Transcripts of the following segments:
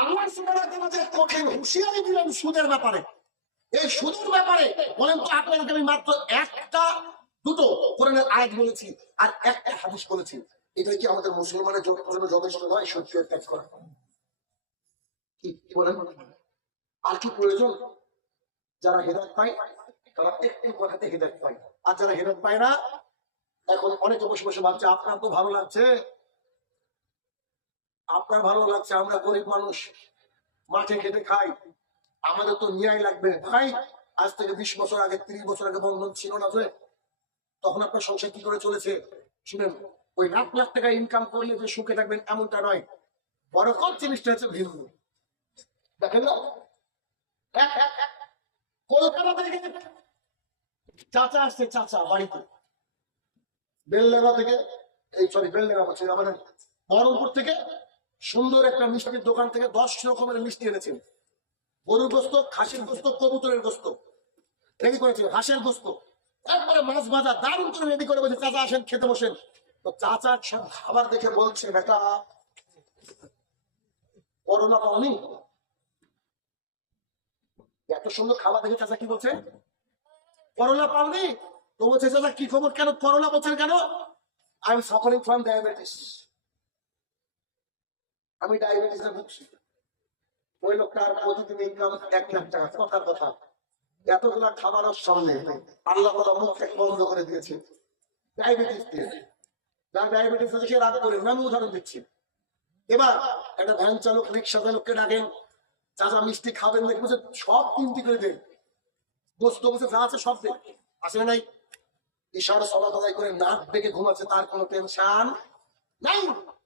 আল্লাহ সুবহানাহু ওয়া তাআলা যে কঠিন হুঁশিয়ারি দিলেন সুদের ব্যাপারে, এই সুদের ব্যাপারে বলেন তো আপনাদেরকে আমি মাত্র একটা দুটো কোরআনের আয়াত বলেছি আর একটা হাদিস বলেছি। এটা কি আমাদের মুসলমানের জন্য যথেষ্ট নয় সত্যি ত্যাগ করা? কি বলেন? আর কি প্রয়োজন? যারা হেদায়েত পায় তারা একটু কথাতে হেদায়েত পায়, আর যারা হেদায়েত পায় না এখন অনেকে বসে বসে ভাবছে আপনার তো ভালো লাগছে, আপনার ভালো লাগছে, আমরা গরিব মানুষ মাঠে খেটে খাই, আমাদের তো ন্যায় লাগবে। ভাই আজ থেকে 20 বছর আগে 30 বছর আগে বন্ধন ছিল না যে, তখন আপনার সংসার কি করে চলেছে শুনেন। ওই লাখ লাখ টাকা ইনকাম করলে যে সুখে থাকবেন এমনটা নয়। বরকত জিনিসটা হচ্ছে ভিন্ন। দেখেন না কলকাতা থেকে চাচা আসছে, চাচা বাড়িতে বেলডাঙ্গা থেকে, এই সরি বেলডাঙ্গা বলছি আমাদের বহরমপুর থেকে, সুন্দর একটা মিষ্টির দোকান থেকে 10 রকমের মিষ্টি এনেছেন। গরুর গোস্ত, খাসির গোস্ত, কবুতরের গোস্ত রেডি করেছিল, হাঁসের গোস্ত, একবারে মাছ ভাজা দারুণ করে রেডি করে বলছে চাচা আসেন খেতে বসেন। তো চাচা সব খাবার দেখে বলছে বেটা করোনা পাওনি? এত সুন্দর খাবার দেখে চাচা কি বলছে? করোনা পাওনি? তো বলছে চাচা কি খবর, কেন করোনা বলছেন কেন? I am suffering from diabetes, আমি ডায়াবেটিসে ভুগছি। ওই লোকটার প্রতিদিন ইনকাম 1 লাখ টাকা, কথার কথা। এতগুলা খাবারের সামনে আল্লাহ তাআলা মুখ থেকে বন্ধ করে দিয়েছে ডায়াবেটিস দিয়ে। যার ডায়াবেটিস আছে সে রাগ করে না, আমি উদাহরণ দিচ্ছি। এবার একটা ভ্যান চালক রিক্সা চালককে ডাকেন, চাচা মিষ্টি খাবেন নাকি? বলছে সব 3টি করে দেন, গোস্ত বসে যা আছে সব দেন। আসলে নাই ইশারা সলাত আদায় করে নাক ডেকে ঘুমাচ্ছে, তার কোনো টেনশন নাই।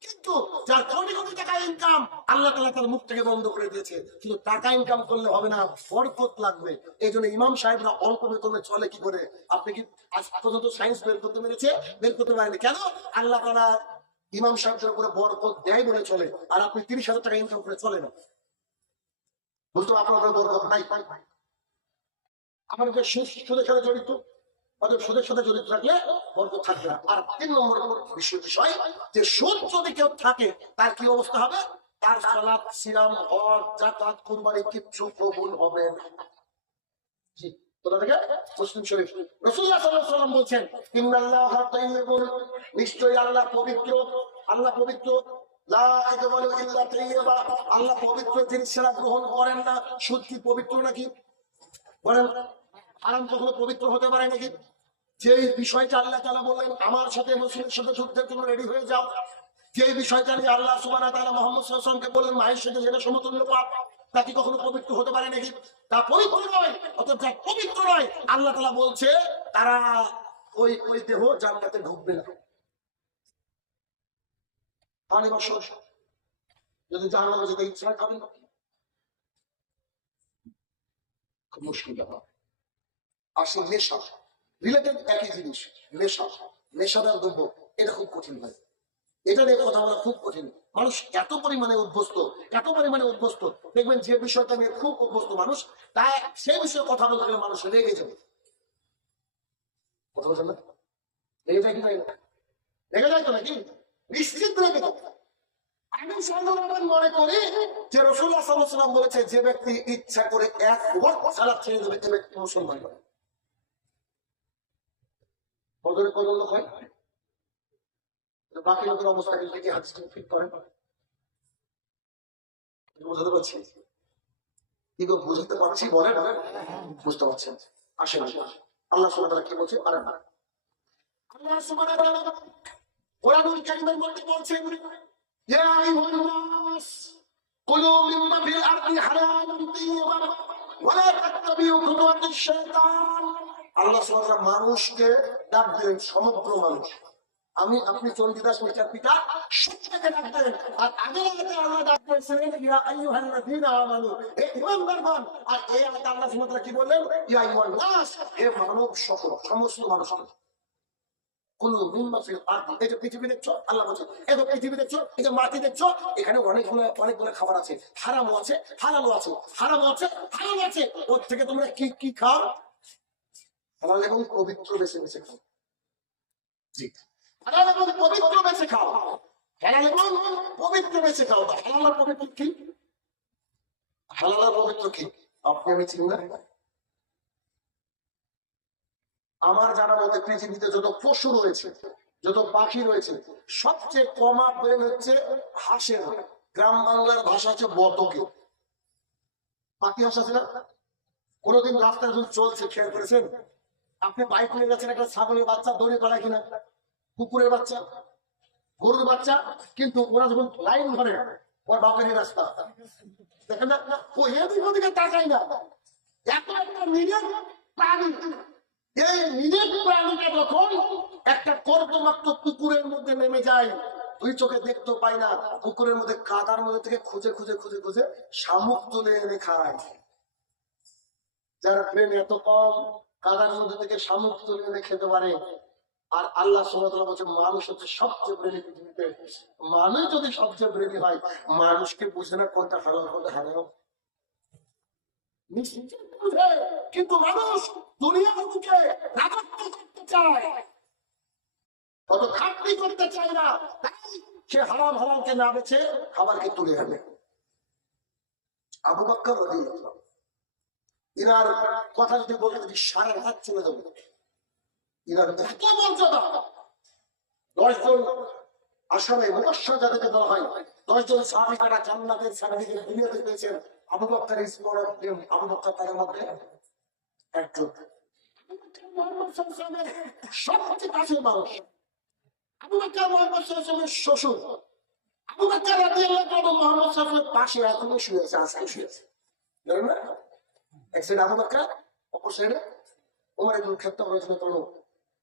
কিন্তু যার কোটি কোটি টাকা ইনকাম আল্লাহ তাআলা তার মুখ থেকে বন্ধ করে দিয়েছে। কিন্তু টাকা ইনকাম করলে হবে না, বরকত লাগবে। এই জন্য ইমাম সাহেবরা অল্প বেতনে চলে কি করে? আপনি কি আজ পর্যন্ত সায়েন্স বের করতে পেরেছে? বের করতে পারেনি। কেন? আল্লাহ তাআলা ইমাম সাহেবদের উপরে বরকত দেয় বলে চলে, আর আপনি 30,000 টাকা ইনকাম করে চলে না। বুঝতে আপনার বরকত নাই। আমাদের সুদের সাথে জড়িত, সুদের সাথে জড়িত থাকলে বরকত থাকবে না। আর 3 নম্বর বিষয় যে সুদ যদি কেউ থাকে তার কি অবস্থা হবে? তার সালাত, সিয়াম, হজ, যাকাত, কুরবানি কিচ্ছু কবুল হবে না। জি, কোথা থেকে? মুসলিম শরীফ। রাসূলুল্লাহ সাল্লাল্লাহু আলাইহি ওয়াসাল্লাম বলছেন ইন্নাল্লাহা তাইয়্যিবুন, নিশ্চয়ই আল্লাহ পবিত্র, আল্লাহ পবিত্র। লা ইয়াকবালু ইল্লা তাইয়্যিবা, আল্লাহ পবিত্র জিনিস ছাড়া গ্রহণ করেন না। সুদ কি পবিত্র নাকি? বলেন হারাম কখনো পবিত্র হতে পারে নাকি? যে বিষয়টা আল্লাহ তাআলা বললেন আমার সাথে মুসলিমের সাথে যুদ্ধের জন্য রেডি হয়ে যাও, যে বিষয়টা নিয়ে আল্লাহ সুবহানাহু ওয়া তাআলা মুহাম্মদ সাল্লাল্লাহু আলাইহি ওয়াসাল্লামকে বললেন মায়ের সাথে যেটা সমতুল্য পাপ, তা কি কখনো পবিত্র হতে পারে নাকি? তা পবিত্র নয়। অর্থাৎ যা পবিত্র নয় আল্লাহ তাআলা বলছে তারা ওই দেহ জান্নাতে ঢুকবে না। পানি বছর যদি জাহান্নামে যেতে ইচ্ছা খাবেন না, খুব মুশকিল ব্যাপার। আসলে নেশা রিলেটেড একই জিনিস, নেশা, নেশাদার দ্রব্য, এটা খুব কঠিন ভাই। এটা নিয়ে কথা বলা খুব কঠিন। মানুষ এত পরিমাণে অভ্যস্ত, এত পরিমাণে অভ্যস্ত, দেখবেন যে বিষয়টা নিয়ে খুব অভ্যস্ত মানুষ, তাই সেই বিষয়ে কথা বলতে গেলে মানুষ রেগে যাবে। কথা বলছেন না? রেগে যায় কি নাই? রেগে যায় তো নাকি? নিশ্চিত রেগে যায়। আমি সাধারণত মনে করি যে রাসূলুল্লাহ সাল্লাল্লাহু আলাইহি ওয়াসাল্লাম বলেছে যে ব্যক্তি ইচ্ছা করে এক ওয়াক্ত সালাত ছেড়ে দেবে, যে ব্যক্তি মুসলমান নয়। বদরে কত লোক হয়? বাকি লোকের অবস্থা কি হাদিসটা ফিট করেন? বুঝতে পারছি কি গো, বুঝতে পারছি বলেন? বুঝতে পারছেন? আসেন আল্লাহ সুবহানাহু ওয়া তাআলা কি বলছে পারেন না। আল্লাহ সুবহানাহু ওয়া তাআলা কোরআনুল কারীমের মধ্যে বলছেন ইয়া আইয়ুহান নাস কুলু মিম্মা ফিল আরদি হালালান তাইয়্যিবান ওয়া লা তাত্তাবিউ খুতুওয়াতিশ শাইতান। আল্লাহ সুবহানাহু ওয়া তাআলা মানুষকে ডাক দিলেন, সমগ্র মানুষ। আমি আপনি চন্ডিদাস মিস্টার পিতা সত্যকে ডাক দেন। আর আগের আয়াতে আল্লাহ ডাক দিয়েছেন ইয়া আইয়ুহাল্লাযীনা আমানু, হে ঈমানদারগণ। আর এই আয়াতে আল্লাহ সুবহানাহু ওয়া তাআলা কি বললেন? ইয়া আইয়ুহান নাস, হে মানব সকল, সমস্ত মানুষ। কুলু মিম্মা ফিল আরদি, এই যে পৃথিবী দেখছো, আল্লাহ বলছে এই যে পৃথিবী দেখছো, এই যে মাটি দেখছো, এখানে অনেকগুলো খাবার আছে, হারামও আছে, হালালও আছে, হারামও আছে, হালালও আছে। ওর থেকে তোমরা কি কি খাও? হালাল এবং পবিত্র বেছে বেছে খাও। জি, হালাল এবং পবিত্র বেছে খাও, হালাল এবং পবিত্র বেছে খাও। হালাল আর পবিত্র কি? হালাল আর পবিত্র কি আপনি আমি চিনি না? আমার জানা মতে পৃথিবীতে যত পশু রয়েছে, যত পাখি রয়েছে, সবচেয়ে কমা ব্রেন হচ্ছে হাঁসের। গ্রাম বাংলার ভাষা হচ্ছে বতকে। পাখি হাঁস আছে না? কোনোদিন রাস্তায় যখন চলছে খেয়াল করেছেন? আপনি বাইক নিয়ে যাচ্ছেন, একটা ছাগলের বাচ্চা দৌড়ে পালায় কিনা, কুকুরের বাচ্চা, গরুর বাচ্চা, কিন্তু ওরা যখন লাইন ধরে ওর বাপের রাস্তা দেখেন না, ও এদিক ওদিকে তাকাই না। এত একটা নিরেট প্রাণী, এই নিরেট প্রাণীটা যখন একটা কর্দমাক্ত পুকুরের মধ্যে নেমে যায়, দুই চোখে দেখতে পাই না, পুকুরের মধ্যে কাদার মধ্যে থেকে খুঁজে খুঁজে খুঁজে খুঁজে শামুক তুলে এনে খায়। যারা ব্রেন এত কম, কাদার মধ্যে থেকে শামুক তুলে এনে খেতে পারে। আর আল্লাহ সুবহানাহু ওয়া তাআলা বলেন মানুষ হচ্ছে সবচেয়ে ব্রেনি পৃথিবীতে। মানুষ যদি সবচেয়ে ব্রেনি হয়, মানুষকে বুঝে না কোনটা হারাম কোনটা হারাম, কিন্তু মানুষ দুনিয়ার বুকে রাজত্ব করতে চায়, কত খাটনি করতে চায় না, সে হারাম হারামকে না বেছে খাবারকে তুলে আনে। আবু বকর রাদিয়াল্লাহু, ইনার কথা যদি বলতে যদি সারা রাত চলে যাবে। ইনার এত মর্যাদা, 10 জন আসলে মুবাশশার যাদেরকে বলা হয়, 10 জন সাহাবী তারা জান্নাতের সার্টিফিকেট দুনিয়াতে পেয়েছেন। আবু বকর আবু বকর তাদের মধ্যে একজন। সবচেয়ে কাছের মানুষ আবু বকর মুহাম্মদ সাল্লাল্লাহু আলাইহি ওয়াসাল্লামের শ্বশুর। আবু বকর রাদিয়াল্লাহু তাআলা মুহাম্মদ সাল্লাল্লাহু আলাইহি ওয়াসাল্লামের পাশে এখনো শুয়ে আছে, আজকে শুয়ে আছে। জানেন না? এক সাইডে আবু বকর, অপর সাইডে ওমর ইবনে খাত্তাব রাদিয়াল্লাহু তাআলা।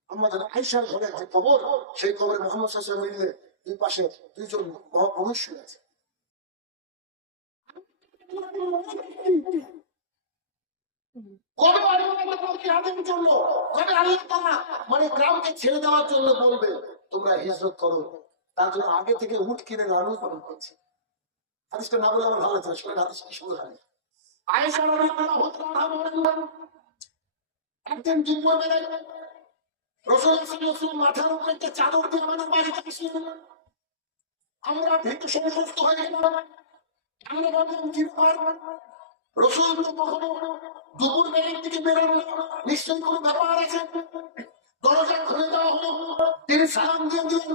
আমরা জানি আয়েশার ঘরে যে কবর, সেই কবরে মুহাম্মদ সাল্লাল্লাহু আলাইহি ওয়াসাল্লাম মিলে দুই পাশে দুইজন মহাপুরুষ শুয়ে আছে। কবে আল্লাহর জন্য, কবে আল্লাহ তাআলা মানে গ্রামকে ছেড়ে দেওয়ার জন্য বলবে তোমরা হিজরত করো, তার জন্য আগে থেকে উট কিনে লালন পালন করছে। হাদিসটা না বলে আমার ভালো লাগছে, শুনে হাদিস কি সুন্দর হয়। আয়েশা রাদিয়াল্লাহু তাআলা বলেন, একদিন দুপুরবেলা রাসূল সাল্লাল্লাহু আলাইহি ওয়াসাল্লাম মাথার উপরে একটা চাদর দিয়ে আমাদের বাড়িতে আসলেন। আমরা ভীত সন্ত্রস্ত হয়ে গেলাম। আমরা ভাবলাম কি ব্যাপার, রাসূল তো কখনো দুপুর বেলার দিকে বেরোন না, নিশ্চয়ই কোনো ব্যাপার আছে। দরজা খুলে দেওয়া হলো, তিনি সালাম দিয়ে দিলেন।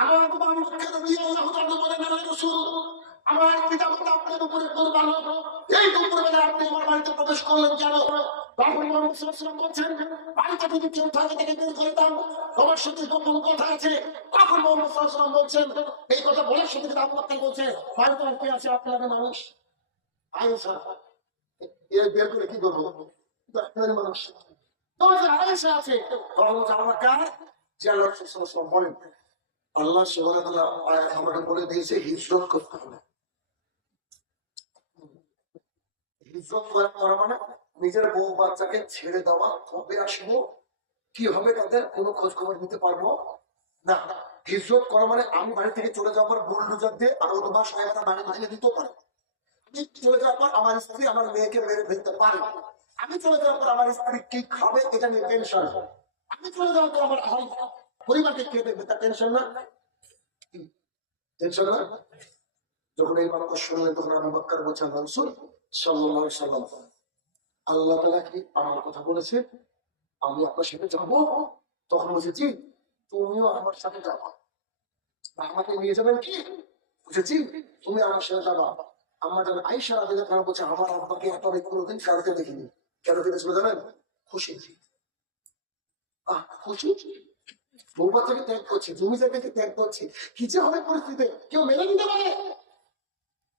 আমার আবু বকর রাদিয়াল্লাহু তাআলা বলেন, রাসূল আমার পিতামাতা আপনার উপরে কুরবান, এই দুপুরবেলা আপনি আমার বাড়িতে প্রবেশ করলেন কেন? তখন মুহাম্মদ সাল্লাল্লাহু আলাইহি ওয়াসাল্লাম বলছেন, বাড়িতে যদি কেউ থাকে তাকে বের করে দাও, তোমার সাথে গোপন কথা আছে। তখন মুহাম্মদ সাল্লাল্লাহু আলাইহি ওয়াসাল্লাম বলছেন, এই কথা বলার সাথে সাথে আবু বকর বলছে, বাড়িতে আর কে আছে? আপনাদের মানুষ। আয়েশা, এর বের করে কি করবো? আপনাদের মানুষ। আয়েশা আছে, তখন আবু বকর যে আল্লাহ রাসূল সাল্লাল্লাহু আলাইহি ওয়াসাল্লাম বলেন, আল্লাহ সুবহানাহু ওয়া তাআলা আমাকে বলে দিয়েছে হিজরত করতে হবে। হিজরত করা মানে নিজের বউ বাচ্চাকে ছেড়ে দেওয়া। কবে আসবো, কি হবে তাদের কোনো খোঁজ খবর নিতে পারবো না। হিজরত করা মানে আমি বাড়ি থেকে চলে যাওয়ার পর বুলডোজার দিয়ে আর অথবা সহায়তা বাড়ি ভেঙে দিতেও পারে। আমি চলে যাওয়ার পর আমার স্ত্রী আমার মেয়েকে মেরে ফেলতে পারে। আমি চলে যাওয়ার পর আমার স্ত্রী কি খাবে এটা নিয়ে টেনশন। আমি চলে যাওয়ার পর আমার পরিবারকে কে দেখবে তার টেনশন না, টেনশন না। যখন এই কথা শুনলেন তখন আবু বকর বলছেন, রাসূল সাল্লাল্লাহু আলাইহি ওয়াসাল্লাম, আল্লাহ তাআলা কি আমার কথা বলেছে আমি আপনার সাথে যাবো? তখন বলেছি তুমিও আমার সাথে যাবা। আমাকে নিয়ে যাবেন কি? বুঝেছি তুমি আমার সাথে যাবা। আমার যেন আয়েশা রাদিয়াল্লাহু তাআলা বলছে, আমার আব্বাকে এতটা কোনোদিন কারোকে দেখিনি। কেন দেখেছিল জানেন? খুশি। খুশি, বউ বাচ্চাকে ত্যাগ করছি, জমি জায়গাকে ত্যাগ করছি, কি যে হবে পরিস্থিতি কেউ মেনে নিতে পারে?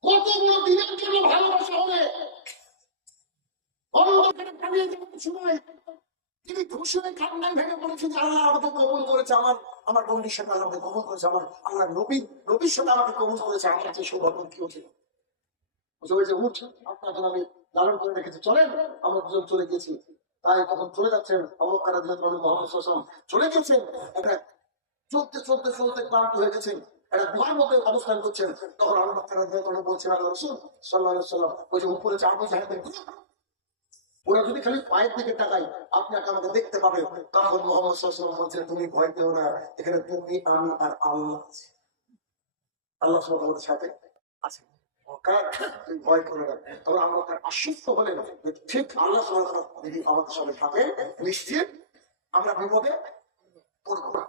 কতগুলো দিনের জন্য ভালোবাসা হবে, অন্ধকারে পালিয়ে যাওয়ার সময় তিনি খুশি হয়ে কান্নায় ভেঙে পড়েছেন যে আল্লাহ আমাকে কবুল করেছে, আমার বন্ধুর সাথে আমাকে কবুল করেছে, আমার নবীর সাথে আমাকে কবুল করেছে। আমার যে সৌভাগ্য কি হয়েছিল, উঠ আপনার জন্য আমি লালন করে রেখেছি, চলেন আমরা দুজন চলে গেছি। তাই তখন চলে যাচ্ছেন আবু বকর রাদিয়াল্লাহু তাআলা, মুহাম্মদ সাল্লাল্লাহু আলাইহি ওয়াসাল্লাম চলে গেছেন। একটা চলতে চলতে চলতে ক্লান্ত হয়ে গেছেন, একটা গুহার মধ্যে অবস্থান করছেন। তখন আবু বকর রাদিয়াল্লাহু তাআলা বলছেন, আল্লাহ রাসূল সাল্লাল্লাহু আলাইহি ওয়াসাল্লাম ওই যে উপরে চারপাশ জাহান্নামের ওরা যদি খালি পায়ের দিকে তাকাই আপনাকে আমাকে দেখতে পাবে। তখন মুহাম্মদ সাল্লাল্লাহু আলাইহি ওয়াসাল্লাম বলছেন, তুমি ভয় পেও না, এখানে তুমি আমি আর আল্লাহ আছে। আল্লাহ সুবহানাহু ওয়া তাআলার সাথে আছে। তুই ভয় করে না। তবে আমরা আশ্বস্ত হলেন ঠিক আল্লাহ যদি আমাদের সাথে থাকে নিশ্চিত আমরা বিপদে পড়বো না।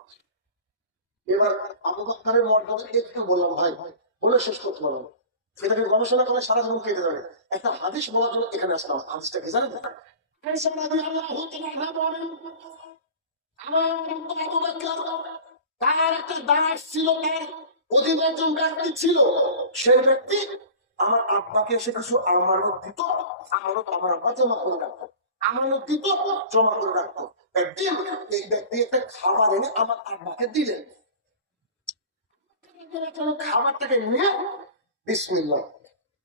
এবার আবু বকরের মর্যাদা একটু বললাম ভাই, বলে শেষ করতে পারলাম, সেটাকে গবেষণা করে সারা জীবন কেটে যাবে। একটা হাদিস বলার জন্য এখানে আসলাম। হাদিসটা কি জানেন? তার একটা দাস ছিল, তার অধীনে একজন ব্যক্তি ছিল। সেই ব্যক্তি আমার আব্বাকে এসে কিছু আমানত দিত, আমানত আমার আব্বা জমা করে রাখতো, আমানত দিত জমা করে রাখতো। একদিন এই ব্যক্তি একটা খাবার এনে আমার আব্বাকে দিলেন। খাবারটাকে নিয়ে বিসমিল্লাহ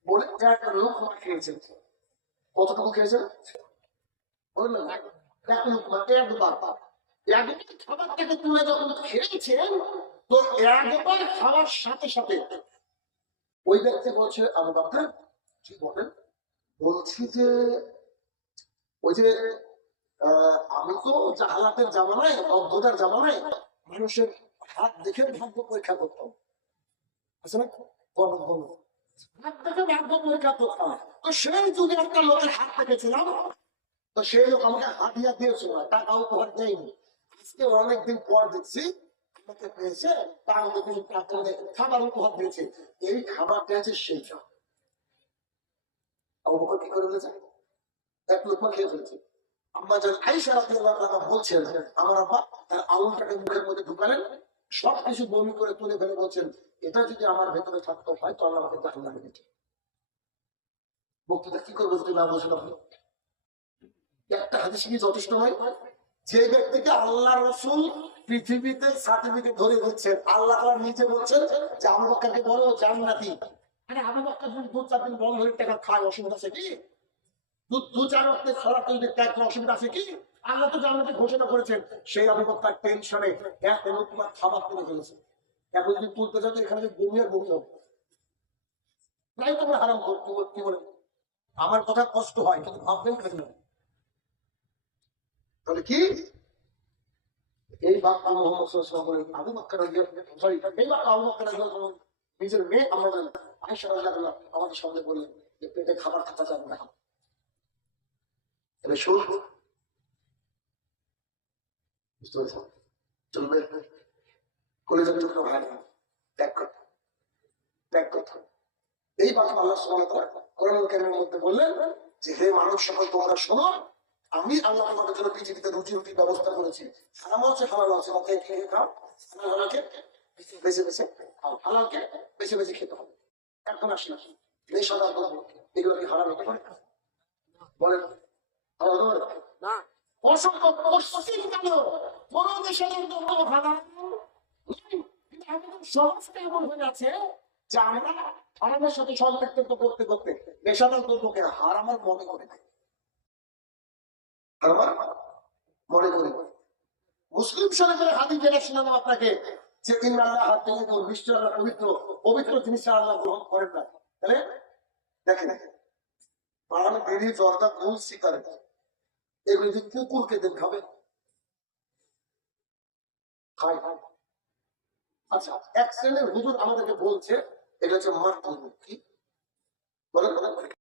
বলে এক লুকমা খেয়েছেন। কতটুকু খেয়েছেন? বললেন এক লুকমা, একবার। একবার খাবারটাকে তুলে যখন খেয়েছেন, তো একবার খাওয়ার সাথে সাথে ওই ব্যক্তি বলছে আবু বকর, কি বলেন? বলছি যে ওই যে আমি তো জাহালাতের জামানায়, অজ্ঞতার জামানায় মানুষের হাত দেখে ভাগ্য পরীক্ষা করতাম, আছে না? হাত দেখে ভাগ্য পরীক্ষা করতাম। তো সেই যুগে একটা লোকের হাত দেখেছিলাম, তো সেই লোক আমাকে হাতিয়া দিয়েছিল, টাকা উপহার দেয়নি। আজকে অনেকদিন পর দেখছি আমাকে পেয়েছে, তার মধ্যে কিছু টাকা খাবার উপহার দিয়েছে। এই খাবারটা আছে সেইটা। আবু বকর কি করে বলেছে? এক লোকমা খেয়ে ফেলেছে। আম্মা জান আয়েশা রাদিয়াল্লাহু আনহা বলছেন, আমার আব্বা তার আঙুলটাকে মুখের মধ্যে ঢুকালেন, সবকিছু বমি করে তুলে ফেলে বলছেন, এটা যদি আমার ভেতরে থাকতো হয় তো আল্লাহ আমাকে জাহান্নামে দিত। বক্তৃতা কি করবো যদি না বলছেন আপনি? একটা হাদিস কি যথেষ্ট নয়? যে ব্যক্তিকে আল্লাহ রাসূল পৃথিবীতে সার্টিফিকেট ধরে দিচ্ছেন, আল্লাহ তাআলা নিজে বলছেন যে আবু বকরকে বলো জান্নাতি। আরে আবু বকর যদি 2-4 দিন বন্ধ হয়ে টাকা খায়, অসুবিধা আছে কি? 2-4 ওয়াক্তের সালাত যদি ত্যাগ করে অসুবিধা আছে কি? আল্লাহ তো জান্নাতে ঘোষণা করেছেন। সেই আবু বকর টেনশনে এক লুকমা খাবার তুলে ফেলেছে। এখন যদি তুলতে যাও এখানে যে বমি আর বমি হবে, তাই তোমরা হারাম করতে কি বলে? আমার কথা কষ্ট হয় কিন্তু ভাববেন কেন? তাহলে কি এই বাক্য মোহাম্মদ সাল্লাল্লাহু আলাইহি ওয়াসাল্লাম আবু বকর সরি এই বাক্য আবু বকর নিজের মেয়ে আমরা আয়েশা রাদিয়াল্লাহু আনহা আমাদের সামনে বললেন যে পেটে খাবার থাকা যাবে না। তবে শুন, বুঝতে পেরেছেন? চলবে কলেজের টুকরো ভাই ত্যাগ করতে, ত্যাগ করতে। এই বাক্য আল্লাহ সুবহানাহু ওয়া তাআলা কোরআনুল কারীমের মধ্যে বললেন যে হে মানুষ সকল তোমরা শোনো, আমি আল্লাহ তোমাদের জন্য পৃথিবীতে রুটি রুটির ব্যবস্থা করেছি। হারাম আছে হালাল আছে, তাকে খেয়ে খাও, হালালকে বেছে বেছে খাও, হালালকে বেছে বেছে খেতে হবে। এখন আসি নেশাদার দ্রব্য, এগুলো কি হারাম হতে পারে? বলেন হারাম হবে না? অসংখ্য পশ্চিম কেন কোন নেশাদার দ্রব্য হারাম সহজটা এমন হয়ে যাচ্ছে যে আমরা হারামের সাথে সম্পৃক্ত করতে করতে নেশাদার দ্রব্যকে হারামের মনে করে থাকি। মনে করি মুসলিম শরীফের হাদিস যেটা শোনাবো আপনাকে যে ইন্নাল্লাহ তাইয়্যিবুন, নিশ্চয় আল্লাহ পবিত্র, পবিত্র জিনিস আল্লাহ গ্রহণ করেন না। তাহলে দেখেন পানি, বিড়ি, জর্দা, গুল, সিগারেট এগুলি যদি কুকুরকে দেন খাবে? খাই। আচ্ছা, এক শ্রেণীর হুজুর আমাদেরকে বলছে এটা হচ্ছে মার কি বলেন?